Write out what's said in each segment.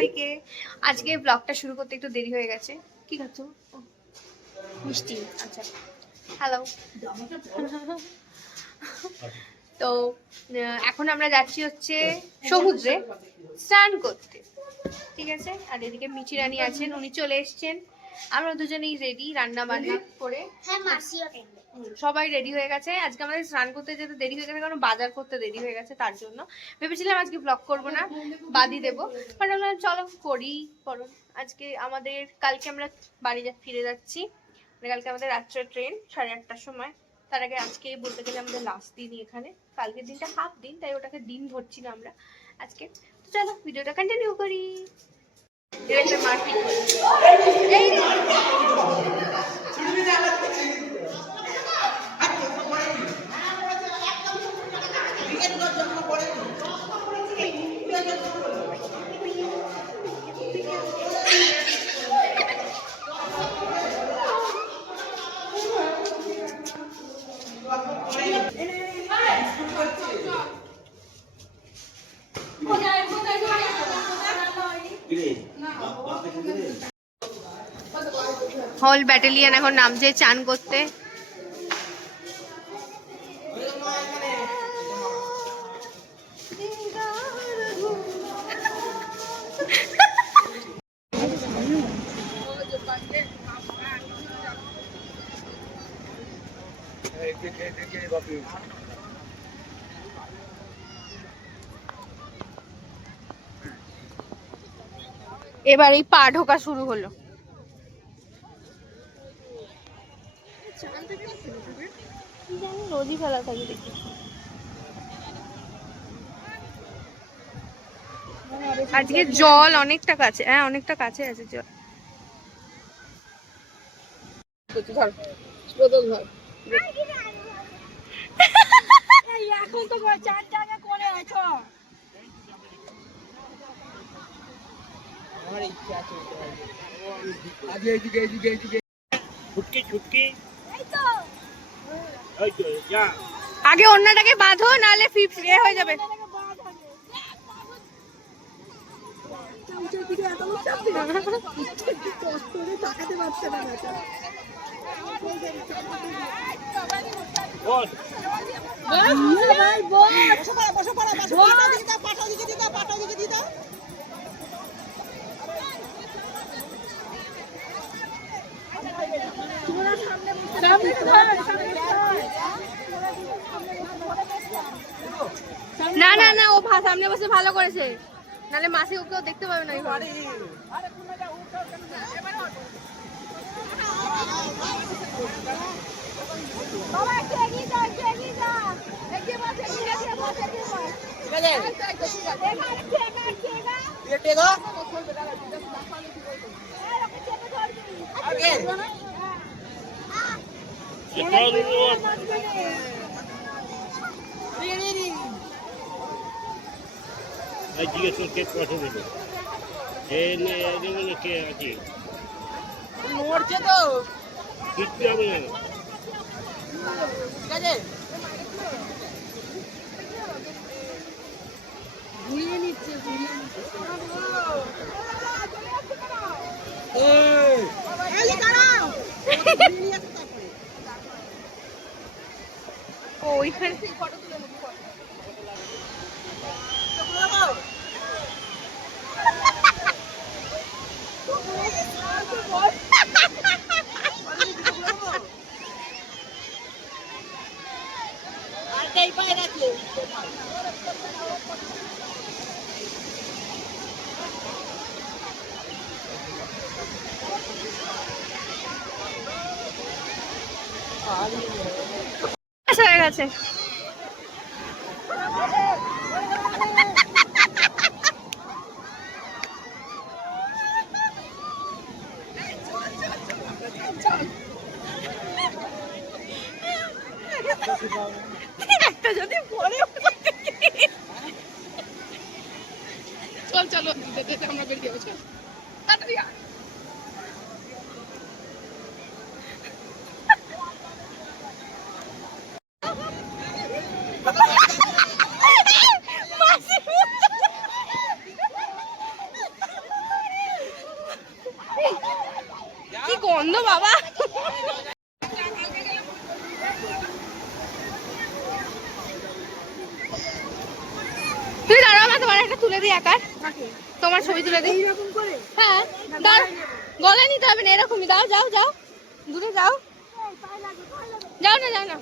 সবাইকে। আজকে ব্লগটা শুরু করতে একটু দেরি হয়ে গেছে। কি খাচ্ছ? মিষ্টি। আচ্ছা, হ্যালো। তো এখন আমরা যাচ্ছি হচ্ছে সমুদ্রে স্নান করতে, ঠিক আছে। আর এদিকে মিচি রানী আছেন, উনি চলে এসছেন। আমরা দুজনেই রেডি, রান্না বান্না করে সবাই রেডি হয়ে গেছে। আজকে আমাদের স্নান করতে যেতে দেরি হয়ে গেছে, কারণ বাজার করতে দেরি হয়ে গেছে। তার জন্য ভেবেছিলাম আজকে ব্লগ করব না, বাদই দেবো, বাট আমরা চলো করি। পরন আজকে আমাদের, কালকে আমরা বাড়ি ফিরে যাচ্ছি, মানে কালকে আমাদের রাত্রে ট্রেন 8:30টার সময়। তার আগে আজকে বলতে গেলে আমাদের লাস্ট দিনই এখানে। কালকের দিনটা হাফ দিন, তাই ওটাকে দিন ধরছি না আমরা আজকে। তো চলো ভিডিওটা কন্টিনিউ করি। হোল ব্যাটালিয়ন এখন নামছে চান করতে। এবার এই পা ঢোকা শুরু হলো। রোজই ফেলা থাকে দেখি। আজকে জল অনেকটা কাছে, হ্যাঁ অনেকটা কাছে আছে জল। এখন তো 4 টাকা করে আছো। আমার ইচ্ছা আছে আজ এইদিকে ছুটকি এই তো যা আগে অন্যটাকে বাঁধো, নালে ফিপস হয়ে যাবে। না না না, ও সামনে বসে ভালো করেছে, নালে মাসি ওকেও দেখতে পাবে না। জিজ্ঞেস কে পয়সা দেবে কে আছে মরছে তো কিচ্ছু হবে না, ঠিক আছে। ঘুরিয়ে নিচ্ছে ওইখানে ফটো তুলে নেবো। হয়ে গেছে। একটা যদি পরে চল চলো আমরা বেরিয়ে যাবো। তাড়াতাড়ি কি গন্ধ বাবা। তুমি দাঁড়াও, না তোমার একটা তুলে দিই একার, তোমার ছবি তুলে দিই। হ্যাঁ দাঁড়াও, গলায় নিতে হবে না, এরকমই দাও। যাও যাও, দূরে যাও, যাও না যাও না।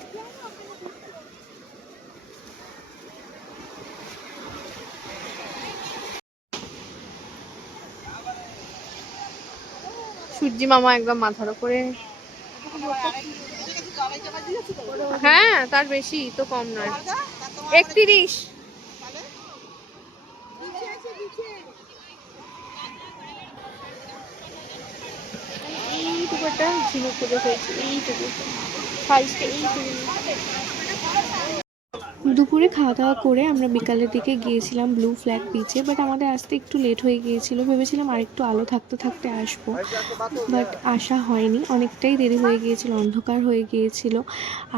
সূর্যি মামা একদম মাথার উপরে। হ্যাঁ তার বেশি তো, কম নয়। 31। এইটুকু একটা ঝিনুক পুজো হয়েছে, এইটুকু সাইজটা এইটুকু। দুপুরে খাওয়া দাওয়া করে আমরা বিকালের দিকে গিয়েছিলাম ব্লু ফ্ল্যাগ বিচে, বাট আমাদের আসতে একটু লেট হয়ে গিয়েছিল। ভেবেছিলাম আরেকটু আলো থাকতে থাকতে আসবো, বাট আসা হয়নি, অনেকটাই দেরি হয়ে গিয়েছিল, অন্ধকার হয়ে গিয়েছিল।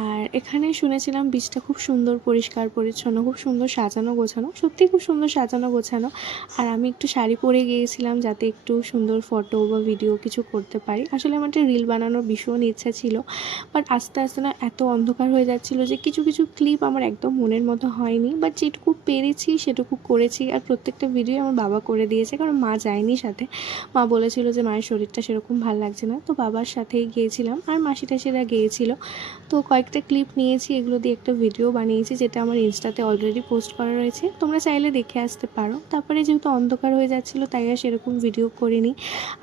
আর এখানে শুনেছিলাম বিচটা খুব সুন্দর, পরিষ্কার পরিচ্ছন্ন, খুব সুন্দর সাজানো গোছানো, সত্যিই খুব সুন্দর সাজানো গোছানো। আর আমি একটু শাড়ি পরে গিয়েছিলাম যাতে একটু সুন্দর ফটো বা ভিডিও কিছু করতে পারি। আসলে আমার একটা রিল বানানোর ভীষণ ইচ্ছা ছিল, বাট আস্তে আস্তে না এত অন্ধকার হয়ে যাচ্ছিলো যে কিছু কিছু ক্লিপ আমার একদম মনের মতো হয়নি, বাট যেটুকু পেরেছি সেটুকু করেছি। আর প্রত্যেকটা ভিডিও আমার বাবা করে দিয়েছে, কারণ মা যায়নি সাথে। মা বলেছিল যে মায়ের শরীরটা সেরকম ভালো লাগছে না, তো বাবার সাথেই গিয়েছিলাম, আর মাসি টাসিরা গিয়েছিল। তো কয়েকটা ক্লিপ নিয়েছি, এগুলো দিয়ে একটা ভিডিও বানিয়েছি, যেটা আমার ইনস্টাতে অলরেডি পোস্ট করা রয়েছে, তোমরা চাইলে দেখে আসতে পারো। তারপরে যেহেতু অন্ধকার হয়ে যাচ্ছিলো তাই আর সেরকম ভিডিও করিনি।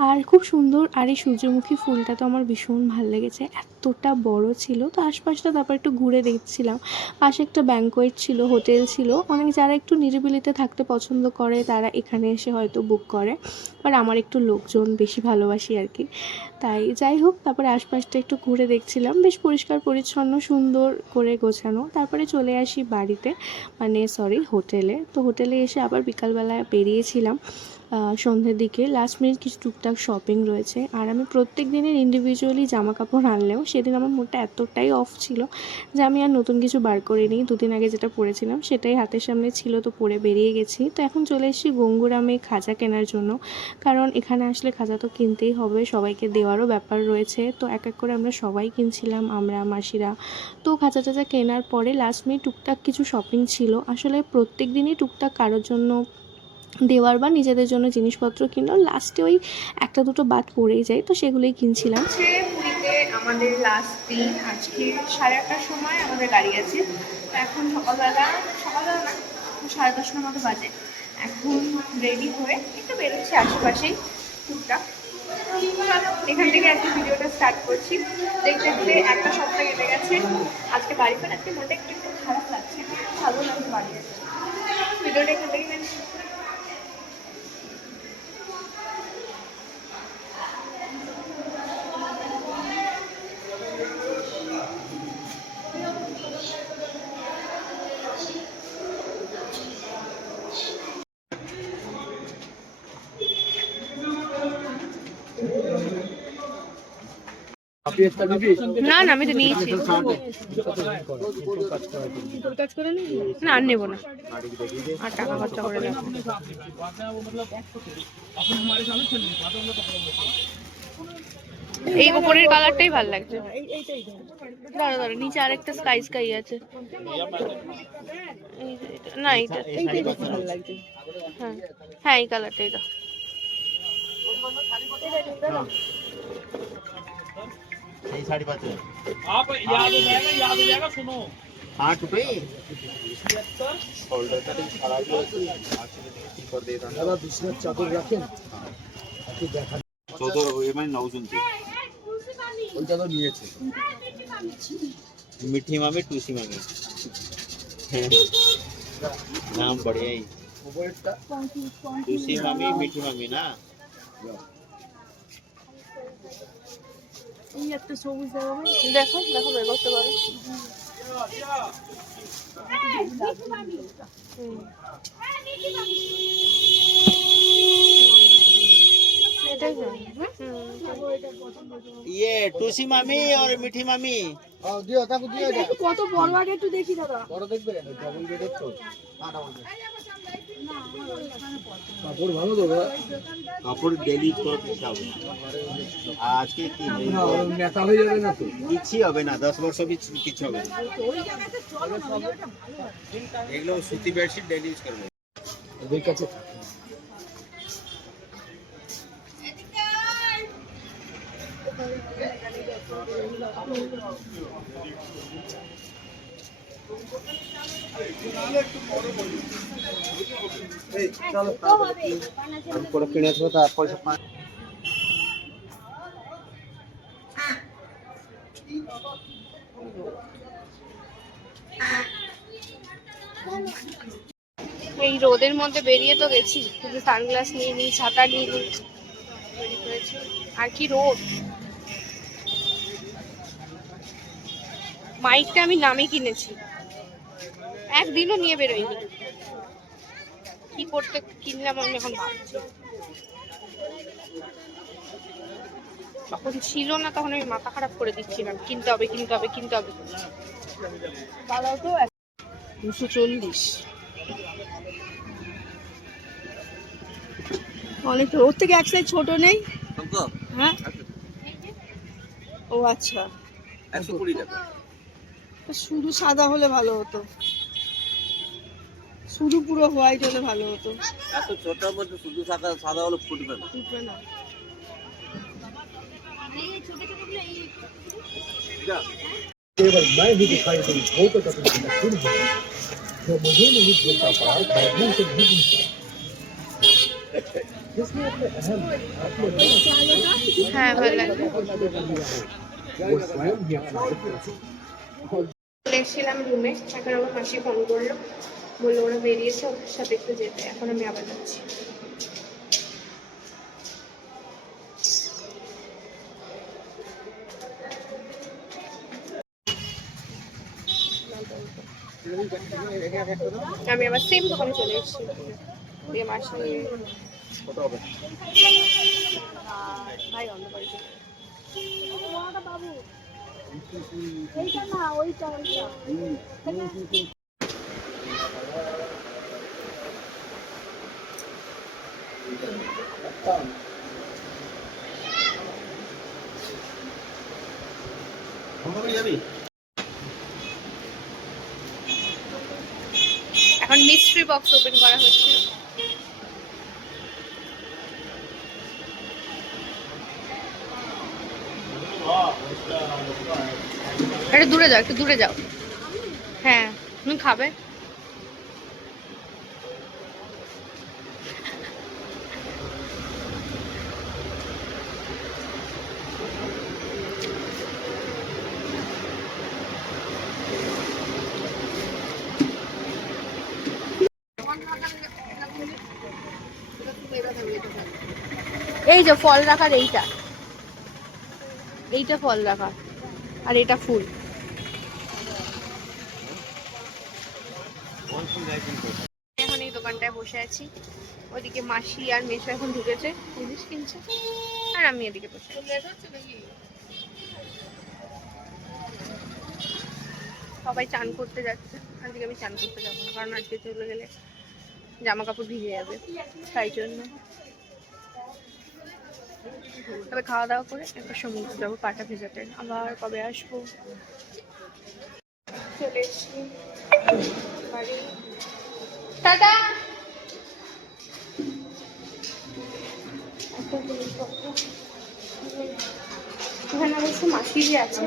আর খুব সুন্দর, আর এই সূর্যমুখী ফুলটা তো আমার ভীষণ ভালো লেগেছে, এতটা বড় ছিল। তো আশপাশটা তারপর একটু ঘুরে দেখছিলাম, পাশে একটা ব্যাঙ্কোয়েট ছিল, হোটেল ছিল, অনেক যারা একটু নিরিবিলিতে থাকতে পছন্দ করে তারা এখানে এসে হয়তো বুক করে, বাট আমার একটু লোকজন বেশি ভালোবাসি আর কি, তাই যাই হোক। তারপরে আশপাশটা একটু ঘুরে দেখছিলাম, বেশ পরিষ্কার পরিচ্ছন্ন, সুন্দর করে গোছানো। তারপরে চলে আসি বাড়িতে, মানে সরি হোটেলে। তো হোটেলে এসে আবার বিকালবেলা বেরিয়েছিলাম সন্ধ্যের দিকে। লাস্ট মিনিট কিছু টুকটাক শপিং রয়েছে। আর আমি প্রত্যেক দিনের ইন্ডিভিজুয়ালি জামা কাপড় আনলেও সেদিন আমার মুডটা এতটাই অফ ছিল যে আমি আর নতুন কিছু বার করিনি। দুদিন আগে যেটা পরেছিলাম সেটাই হাতের সামনে ছিল, তো পরে বেরিয়ে গেছি। তো এখন চলে এসেছি গঙ্গুরামে খাজা কেনার জন্য, কারণ এখানে আসলে খাজা তো কিনতেই হবে, সবাইকে দেওয়ারও ব্যাপার রয়েছে। তো এক এক করে আমরা সবাই কিনছিলাম, আমরা মাসিরা। তো খাজা টাজা কেনার পরে লাস্ট মিনিট টুকটাক কিছু শপিং ছিল। আসলে প্রত্যেক দিনই টুকটাক কারোর জন্য দেওয়ার বা নিজেদের জন্য জিনিসপত্র কিনলেও লাস্টে ওই একটা দুটো বাদ পড়েই যায়, তো সেগুলোই কিনছিলাম। পুরীতে আমাদের লাস্ট দিন, আজকে 8:30টার সময় আমাদের গাড়ি আছে। তো এখন সকালবেলা না, 10:30টার মতো বাজে। এখন রেডি হয়ে একটু বেরোচ্ছি আশেপাশেই টুকটাক। এখান থেকে আজকে ভিডিওটা স্টার্ট করছি। দেখতে দেখতে একটা সপ্তাহ কেটে গেছে। আজকে বাড়ি ফের, আজকে মনটা একটু একটু খারাপ লাগছে, ভালো লাগছে বাড়ি যাচ্ছে। ভিডিওটা এখান থেকে না না, আমি তো নিয়েছি না, আর নেবো না, আর টাকা খরচা করে নেবো। এই উপরের কালারটাই ভালো লাগছে। দাঁড়া দাঁড়া, নিচে আরেকটা স্কাই স্কাই আছে না, এইটাই ভালো লাগছে। হ্যাঁ হ্যাঁ, এই কালারটাই দাও। सही 5.5 आप याद हो जाएगा सुनो 8 रुपए शोल्डर का खराब कर देता दादा दूसरा चादर रखें আপনি দেখান চাদর ওই মানে নাউজুন ওই চাদর নিয়েছে মিঠি মামি টুসি মামি নাম बढ़िया ही ওপরেরটা টুসি মামি মিঠি মামি না এই একটা সবুজ দেখো দেখো, বের করতে পারো। ये टूसी मामी और मिठी मामी দিও তাকে দিও এটা কত বড় আগে একটু দেখি দাদা বড় দেখবে ডবল বেডের তো না ডবল বেড কাপড় ভালো তো কাপড় ডেলি তো দিতে হবে না। আজকে কি নেতা হয়ে যাবে না তো কিছু হবে না, 10 বছর কিছু হবে না। এগুলো সুতি বেডশিট ডেলি ইউজ করবে। ওদের কাছে করে কিনে আসবো, তারপর এই রোদের মধ্যে বেরিয়ে তো গেছি, কিন্তু সানগ্লাস নিয়ে নিই, ছাতা নিয়ে নিই, বেরিয়ে পড়েছি। আর কি রোদ! মাইকটা আমি নামে কিনেছি, একদিনও নিয়ে বেরোইনি। কি করতে কিনলাম আমি এখন ভাবছি। যখন ছিল না তখন আমি মাথা খারাপ করে দিচ্ছিলাম, কিনতে হবে কিনতে হবে কিনতে হবে। 240 অনেক। ওর থেকে এক সাইজ ছোট নেই? হ্যাঁ, ও আচ্ছা। 120 টাকা। শুধু সাদা হলে ভালো হতো, শুধু পুরো হোয়াইট হলে ভালো হতো। এত ছোটর মধ্যে শুধু সাদা সাদা হলে ফুটবে না। ফুটবে না। केवल मैं ही दिखाई दी वो तो कभी फिर जो मुझे नहीं बोलता पार बैठने से भी जिसने अपने अहम হ্যাঁ ভালো লাগে। वो स्वयं ही अपना চলে এসেছিলাম রুমে, এখন আমার মাসি ফোন করলো, বললো ওরা বেরিয়েছে, ওদের সাথে একটু যেতে। এখন আমি আবার যাচ্ছি। আমি আবার সেম দোকানে চলে এসেছি। দিয়ে মাসি কত হবে? ভাই অন্য বাড়ি চলে গেছে। যাবি? এখন মিস্ট্রি বক্স ওপেন করা হচ্ছে। একটু দূরে যাও, একটু দূরে যাও। হ্যাঁ, তুমি খাবে? এই যে ফল রাখার এইটা, এইটা ফল রাখা, আর এটা ফুল। এখন এই দোকানটায় বসে আছি, ওদিকে মাসি আর মেশো এখন ঢুকেছে, জিনিস কিনছে, আর আমি এদিকে বসে আছি। সবাই চান করতে যাচ্ছে, আজকে আমি চান করতে যাবো না, কারণ আজকে চলে গেলে জামা কাপড় ভিজে যাবে, তাই জন্য। তবে খাওয়া দাওয়া করে একবার সমুদ্র যাবো পাটা ভেজাতে, আবার কবে আসবো। চলে এসছি বাড়ি, টাটা। এখানে অবশ্য মাসিরই আছে,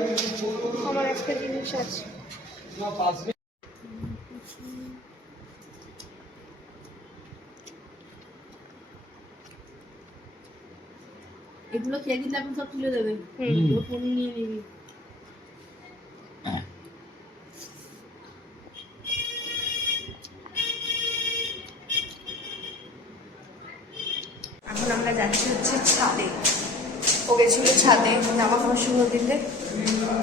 আমার একটা জিনিস আছে। এগুলো খেয়ে দিলে আপনি সব তুলে দেবেন, ফোন নিয়ে নিবি। এখন আমরা যাচ্ছি হচ্ছে ছাদে। ও গেছিল ছাদে জামা কাপড় শুকনো দিতে,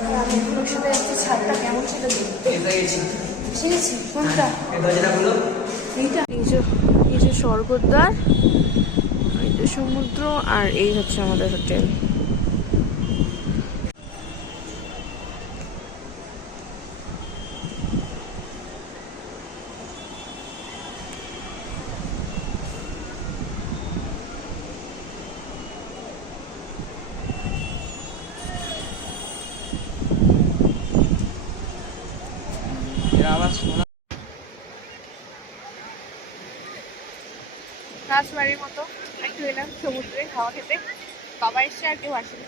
আর আমি এখন ওর সাথে যাচ্ছি। ছাদটা কেমন ছিল দেখতে, শিখেছি কোনটা, এইটা। এই যে স্বর্গদ্বার, এই যে সমুদ্র, আর এই হচ্ছে আমাদের হোটেল। লাস্ট বারের মতো একটু এলাম সমুদ্রে হাওয়া খেতে। বাবা এসছে আর কেউ আসেনি।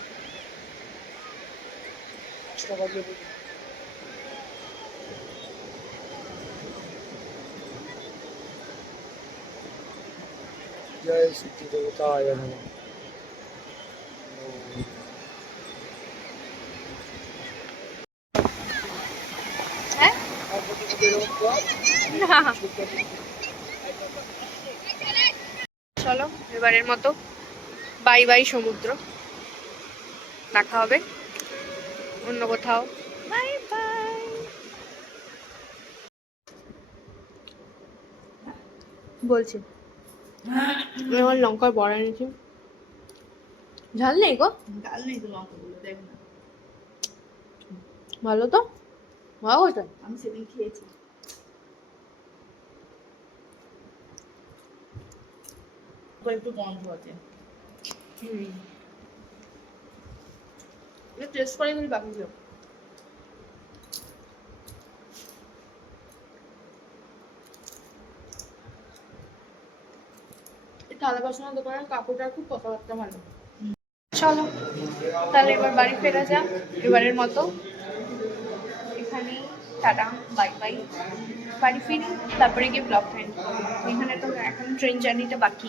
জয় সূর্য দেবতায় নমঃ। হ্যাঁ না। চলো এবারের মতো বাই বাই সমুদ্র, দেখা হবে অন্য কোথাও। Bye bye. বলছি আমি আমার লঙ্কার বড়া এনেছি, ঝাল নেই গো, ডাল নেই তো লঙ্কাগুলো দেখ না, ভালো তো ভালো ওটা। আমি সেদিন খেয়েছি। একটু গন্ধ আছে। টেস্ট করে কিন্তু বাকি ছিল। থালা বাসনের দোকানের কাপড়টা খুব কথাবার্তা ভালো। চলো তাহলে এবার বাড়ি ফেরা যাক এবারের মতো। এখানে টাটা বাই বাই, বাড়ি ফিরি তারপরে গিয়ে ব্লগ টাইম। এখানে তো এখন ট্রেন জার্নিটা বাকি।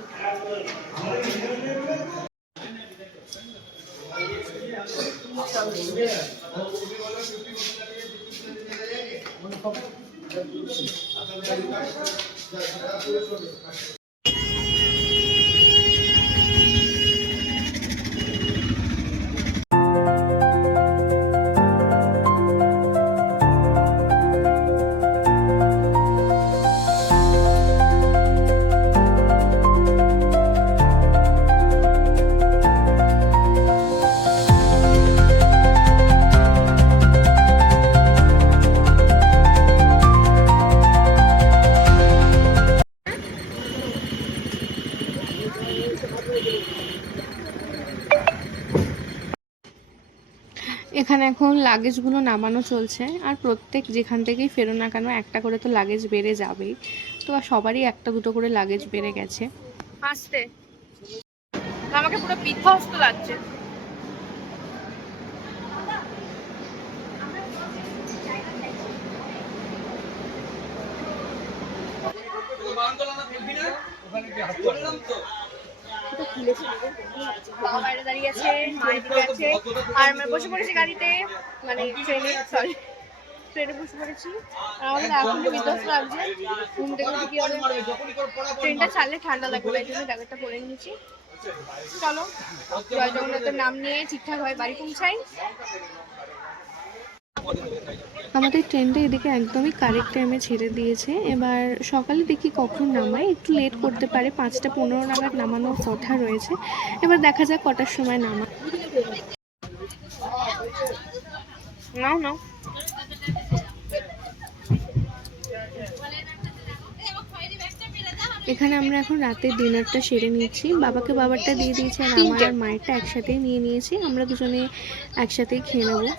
এখানে এখন লাগেজগুলো নামানো চলছে, আর প্রত্যেক যেখান থেকেই ফেরো না কেন একটা করে তো লাগেজ বেড়ে যাবেই। তো সবারই একটা দুটো করে লাগেজ বেড়ে গেছে। আসতে আমাকে পুরো বিধ্বস্ত লাগছে। বাবা বাইরে দাঁড়িয়ে আছে, মা এদিকে আছে, আর আমরা বসে পড়েছি গাড়িতে, মানে ট্রেনে বসে পড়েছি। আর আমাদের এখন বিধ্বস্ত লাগছে, ঘুম থেকে উঠে কি হবে, ট্রেনটা ছাড়লে ঠান্ডা লাগবে, তাই জন্য জ্যাকেটটা পরে নিয়েছি। চলো জয় জগন্নাথের নাম নিয়ে ঠিকঠাক ভাবে বাড়ি পৌঁছাই। আমাদের ট্রেনটা এদিকে একদমই কারেক্ট টাইমে ছেড়ে দিয়েছে। এবার সকালে দেখি কখন নামায়, একটু লেট করতে পারে, 5:15 নাগাদ নামানোর কথা রয়েছে। এবার দেখা যাক কটার সময় নামা। নাও নাও। এখানে আমরা এখন রাতের ডিনারটা সেরে নিচ্ছি। বাবাকে বাবারটা দিয়ে দিয়েছি, আর আমার আর মায়েরটা একসাথেই নিয়ে নিয়েছি। আমরা দুজনে একসাথেই খেয়ে নেবো।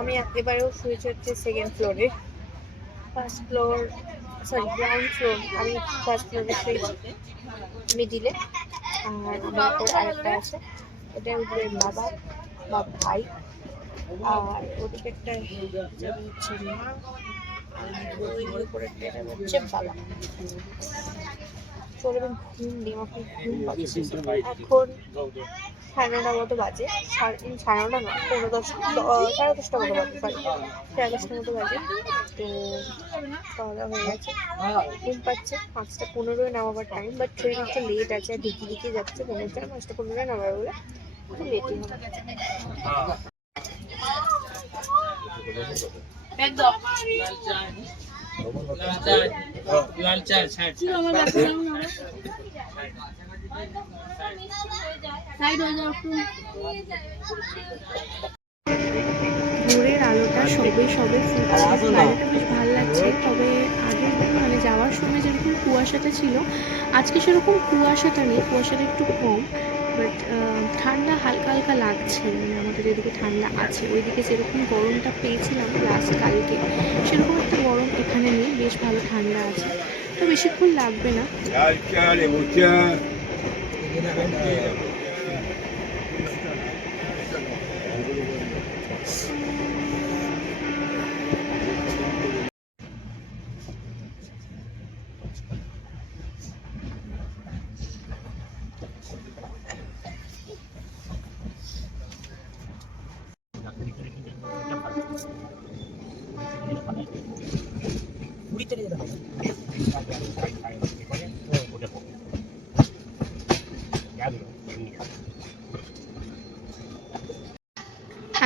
আমি এবারেও শুয়েছি হচ্ছে সেকেন্ড ফ্লোরে, first floor sorry ground floor. আমি ফার্স্ট ফ্লোরে শুয়েছি মিডিলে, আর আমার উপর আরেকটা আছে, ওটা উপরে বাবা বা ভাই, আর ওদিকে একটা হচ্ছে মা, ওই উপরে হচ্ছে বাবা। চলে ঘুম দিয়ে আমাকে ঘুম পাচ্ছে। এখন 9:30 মতো বাজে, 9:30 না 10:30 10:30 মতো বাজে, সরি 10:30 মতো বাজে। তো খাওয়া দাওয়া হয়ে গেছে, ঘুম পাচ্ছে। 5:15 নামাবার টাইম, বাট ট্রেন একটু লেট আছে, ঢিকি ঢিকি যাচ্ছে, মনে হচ্ছে 5:15 নামার বলে একটু লেটই হবে। একদম লাল চা সাইড ভোরের আলোটা সবে সবে ফুটছে, বাইরেটা বেশ ভালো লাগছে। তবে আগে মানে যাওয়ার সময় যেরকম কুয়াশাটা ছিল, আজকে সেরকম কুয়াশাটা নেই, কুয়াশাটা একটু কম। বাট ঠান্ডা হালকা হালকা লাগছে, মানে আমাদের এদিকে ঠান্ডা আছে। ওইদিকে যেরকম গরমটা পেয়েছিলাম লাস্ট কালকে, সেরকম একটা গরম এখানে নেই, বেশ ভালো ঠান্ডা আছে। তো বেশিক্ষণ লাগবে না।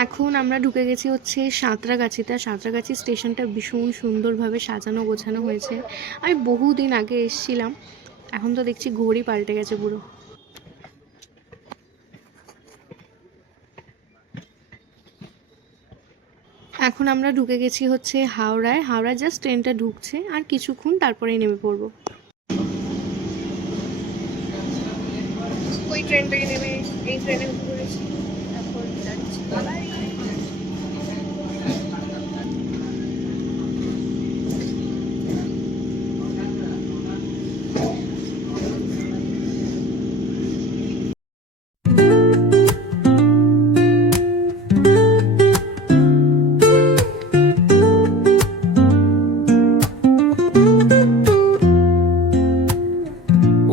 এখন আমরা ঢুকে গেছি হচ্ছে সাঁতরাগাছিতে। সাঁতরাগাছি স্টেশনটা ভীষণ সুন্দরভাবে সাজানো গোছানো হয়েছে। আমি বহুদিন আগে এসেছিলাম, এখন তো দেখছি ঘড়ি পাল্টে গেছে পুরো। এখন আমরা ঢুকে গেছি হচ্ছে হাওড়ায়। হাওড়া জাস্ট ট্রেনটা ঢুকছে, আর কিছুক্ষণ তারপরেই নেমে পড়বো। ওই ট্রেন থেকে নেমে এই ট্রেনে উঠে পড়েছি, এখন যাচ্ছি বাবাই।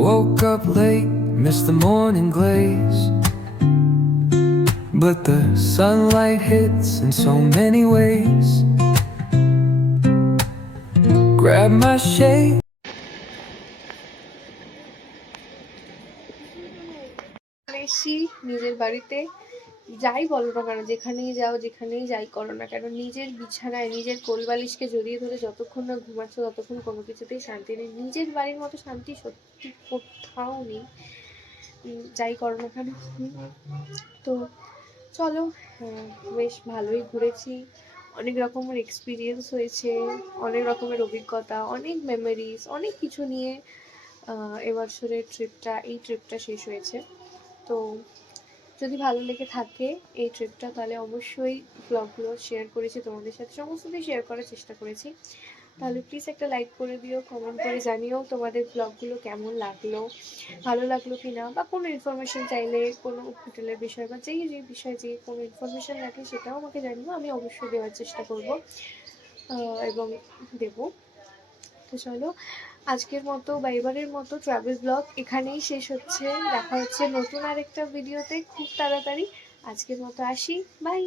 Woke up late, missed the morning glaze, but the sunlight hits in so many ways. Grab my shade. AC নিজের বাড়িতে, যাই বলো না কেন, যেখানেই যাও যেখানেই যাই করো না কেন, নিজের বিছানায় নিজের কোলবালিশকে জড়িয়ে ধরে যতক্ষণ না ঘুমাচ্ছ ততক্ষণ কোনো কিছুতেই শান্তি নেই। নিজের বাড়ির মতো শান্তি সত্যি কোথাও নেই, যাই করো না কেন। তো চলো, বেশ ভালোই ঘুরেছি, অনেক রকমের এক্সপিরিয়েন্স হয়েছে, অনেক রকমের অভিজ্ঞতা, অনেক মেমোরিজ, অনেক কিছু নিয়ে এবছরের এই ট্রিপটা শেষ হয়েছে। তো যদি ভালো লেগে থাকে এই ট্রিপটা, তাহলে অবশ্যই ব্লগগুলো শেয়ার করেছি তোমাদের সাথে, সমস্তটাই শেয়ার করার চেষ্টা করেছি। তাহলে প্লিজ একটা লাইক করে দিও, কমেন্ট করে জানিও তোমাদের ব্লগগুলো কেমন লাগলো, ভালো লাগলো কি না, বা কোনো ইনফরমেশন চাইলে কোনো হোটেলের বিষয় বা যেই বিষয়ে যে কোনো ইনফরমেশন লাগলে সেটাও আমাকে জানিও, আমি অবশ্যই দেওয়ার চেষ্টা করব এবং দেবো। তো চলো, আজকের মতো বা এবারের মতো ট্রাভেল ব্লগ এখানেই শেষ হচ্ছে। দেখা হচ্ছে নতুন আরেকটা ভিডিওতে খুব তাড়াতাড়ি। আজকের মতো আসি, বাই।